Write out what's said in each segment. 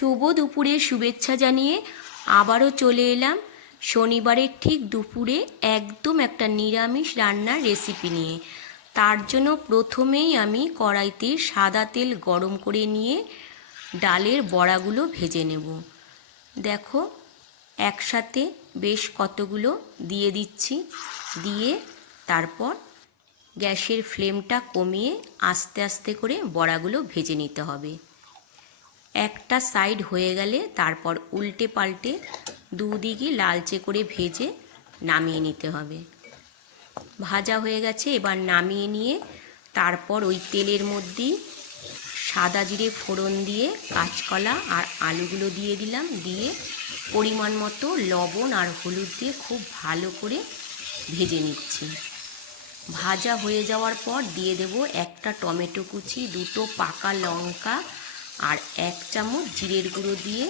শুভ দুপুরে শুভেচ্ছা জানিয়ে আবারও চলে এলাম শনিবারের ঠিক দুপুরে একদম একটা নিরামিষ রান্নার রেসিপি নিয়ে। তার জন্য প্রথমেই আমি কড়াইতে সাদা তেল গরম করে নিয়ে ডালের বড়াগুলো ভেজে নেব। দেখো একসাথে বেশ কতগুলো দিয়ে দিচ্ছি, দিয়ে তারপর গ্যাসের ফ্লেমটা কমিয়ে আস্তে আস্তে করে বড়াগুলো ভেজে নিতে হবে। একটা সাইড হয়ে গেলে তারপর উল্টে পাল্টে দুদিকে লালচে করে ভেজে নামিয়ে নিতে হবে। ভাজা হয়ে গেছে, এবার নামিয়ে নিয়ে তারপর ওই তেলের মধ্যেই সাদা জিরে ফোড়ন দিয়ে কাঁচকলা আর আলুগুলো দিয়ে দিলাম, দিয়ে পরিমাণ মতো লবণ আর হলুদ দিয়ে খুব ভালো করে ভেজে নিচ্ছি। ভাজা হয়ে যাওয়ার পর দিয়ে দেব একটা টমেটো কুচি, দুটো পাকা লঙ্কা আর 1 চামচ জিরের গুঁড়ো দিয়ে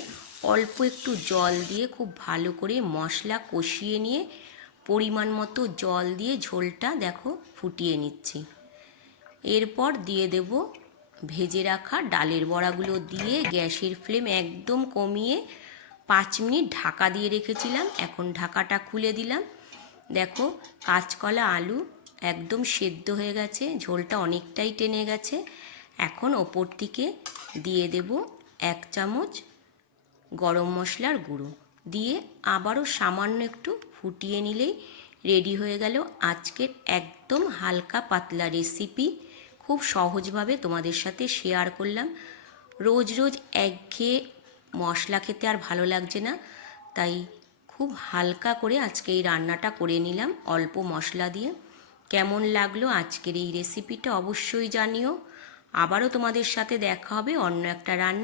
অল্প একটু জল দিয়ে খুব ভালো করে মশলা কষিয়ে নিয়ে পরিমাণ মতো জল দিয়ে ঝোলটা দেখো ফুটিয়ে নিচ্ছি। এরপর দিয়ে দেব ভেজে রাখা ডালের বড়াগুলো দিয়ে গ্যাসের ফ্লেম একদম কমিয়ে 5 মিনিট ঢাকা দিয়ে রেখেছিলাম। এখন ঢাকাটা খুলে দিলাম। দেখো কাঁচকলা আলু একদম সেদ্ধ হয়ে গেছে, ঝোলটা অনেকটাই টেনে গেছে। এখন ওপর থেকে দিয়ে দেব 1 চামচ গরম মশলার গুঁড়ো দিয়ে আবারও সামান্য একটু ফুটিয়ে নিলেই রেডি হয়ে গেল আজকের একদম হালকা পাতলা রেসিপি। খুব সহজভাবে তোমাদের সাথে শেয়ার করলাম। রোজ রোজ একঘেয়ে মশলা খেতে আর ভালো লাগছে না, তাই খুব হালকা করে আজকে এই রান্নাটা করে নিলাম অল্প মশলা দিয়ে। কেমন লাগলো আজকের এই রেসিপিটা অবশ্যই জানিও। আবারও তোমাদের সাথে দেখা হবে অন্য একটা রান্না।